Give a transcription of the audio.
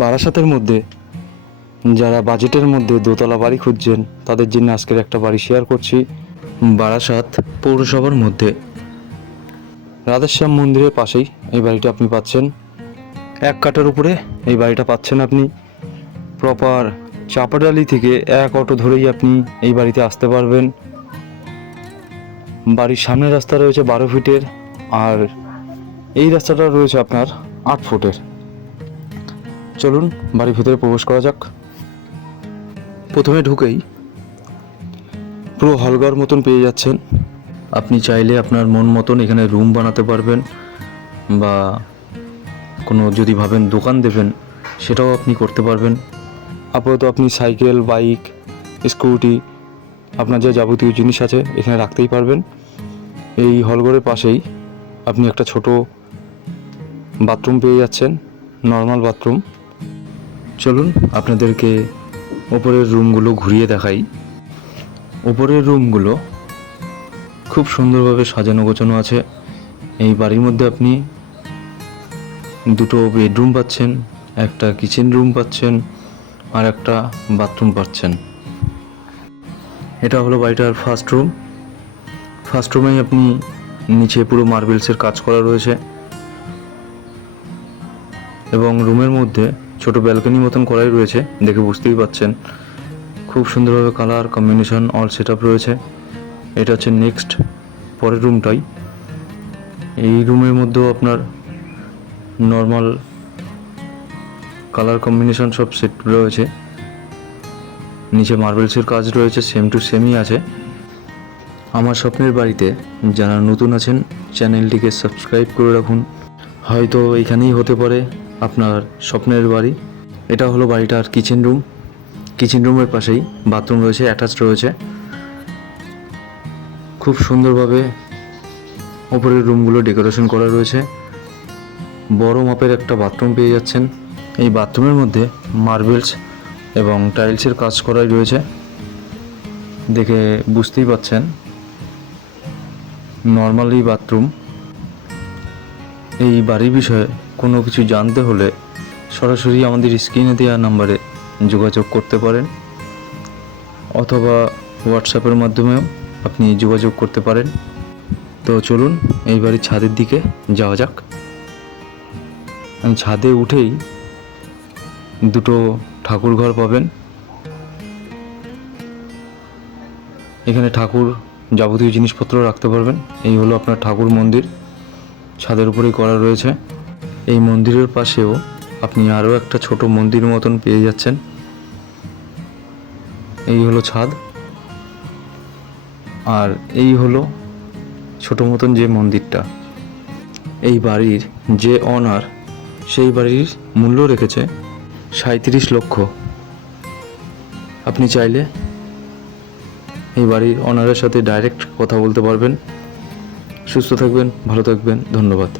বারাসাতের মধ্যে যারা বাজেটের মধ্যে দোতলা বাড়ি খুঁজছেন তাদের জন্য আজকের একটা বাড়ি শেয়ার করছি। বারাসাত পৌরসভার মধ্যে রাধেশ্যাম মন্দিরের পাশেই এই বাড়িটা আপনি পাচ্ছেন। 1 কাঠার উপরে এই বাড়িটা পাচ্ছেন আপনি। প্রপার চাপাডালি থেকে 1 অটো ধরেই আপনি এই বাড়িতে আসতে পারবেন। বাড়ির সামনের রাস্তা রয়েছে 12 ফিটের, আর এই রাস্তাটা রয়েছে আপনার 8 ফুটের। চলুন বাড়ির ভিতরে প্রবেশ করা যাক। প্রথমে ঢুকেই পুরো হলঘর মতন পেয়ে যাচ্ছেন। আপনি চাইলে আপনার মন মতন এখানে রুম বানাতে পারবেন, বা কোনো যদি ভাবেন দোকান দেবেন সেটাও আপনি করতে পারবেন। আপাতত আপনি সাইকেল, বাইক, স্কুটি, আপনার যা যাবতীয় জিনিস আছে এখানে রাখতেই পারবেন। এই হলঘরের পাশেই আপনি একটা ছোট বাথরুম পেয়ে যাচ্ছেন, নর্মাল বাথরুম। চলুন আপনাদেরকে ওপরের রুমগুলো ঘুরিয়ে দেখাই। ওপরের রুমগুলো খুব সুন্দরভাবে সাজানো গোছানো আছে। এই বাড়ির মধ্যে আপনি 2টো বেডরুম পাচ্ছেন, একটা কিচেন রুম পাচ্ছেন, আর একটা বাথরুম পাচ্ছেন। এটা হলো বাড়িটার ফার্স্ট রুম। ফার্স্ট রুমেই আপনি নিচে পুরো মার্বেলসের কাজ করা রয়েছে, এবং রুমের মধ্যে ছোট ব্যালকনি মতন করাই রয়েছে, দেখে বুঝতেই পাচ্ছেন। খুব সুন্দরভাবে colour combination all set up রয়েছে। এটা হচ্ছে নেক্সট পরের রুমটাই। এই রুমের মধ্যেও আপনার নর্মাল কালার কম্বিনেশন সব সেট রয়েছে। নিচে মার্বেলসের কাজ রয়েছে, সেম টু সেমই আছে। আমার স্বপ্নের বাড়িতে যারা নতুন আছেন চ্যানেলটিকে সাবস্ক্রাইব করে রাখুন, হয়তো এইখানেই হতে পারে আপনার স্বপ্নের বাড়ি। এটা হলো বাড়িটার কিচেন রুম। কিচেন রুমের পাশেই বাথরুম রয়েছে, অ্যাটাচড রয়েছে। খুব সুন্দরভাবে ওপরের রুমগুলো ডেকোরেশন করা রয়েছে। বড় মাপের একটা বাথরুম পেয়ে যাচ্ছেন। এই বাথরুমের মধ্যে মার্বেলস এবং টাইলসের কাজ করাই রয়েছে, দেখে বুঝতেই পাচ্ছেন। Normally bathroom. এই বাড়ির বিষয়ে কোনো কিছু জানতে হলে সরাসরি আমাদের স্ক্রিনে দেওয়া নাম্বারে যোগাযোগ করতে পারেন, অথবা হোয়াটসঅ্যাপের মাধ্যমেও আপনি যোগাযোগ করতে পারেন। তো চলুন এই বাড়ির ছাদের দিকে যাওয়া যাক। ছাদে উঠেই 2টো ঠাকুর ঘর পাবেন। এখানে ঠাকুর যাবতীয় জিনিসপত্র রাখতে পারবেন। এই হলো আপনার ঠাকুর মন্দির, ছাদের উপরেই করা রয়েছে। এই মন্দিরের পাশেও আপনি আরও একটা ছোট মন্দির মতন পেয়ে যাচ্ছেন। এই হলো ছাদ, আর এই হলো ছোট মতন যে মন্দিরটা। এই বাড়ির যে অনার, সেই বাড়ির মূল্য রেখেছে 37 লক্ষ। আপনি চাইলে এই বাড়ির অনারের সাথে ডাইরেক্ট কথা বলতে পারবেন। সুস্থ থাকবেন, ভালো থাকবেন, ধন্যবাদ।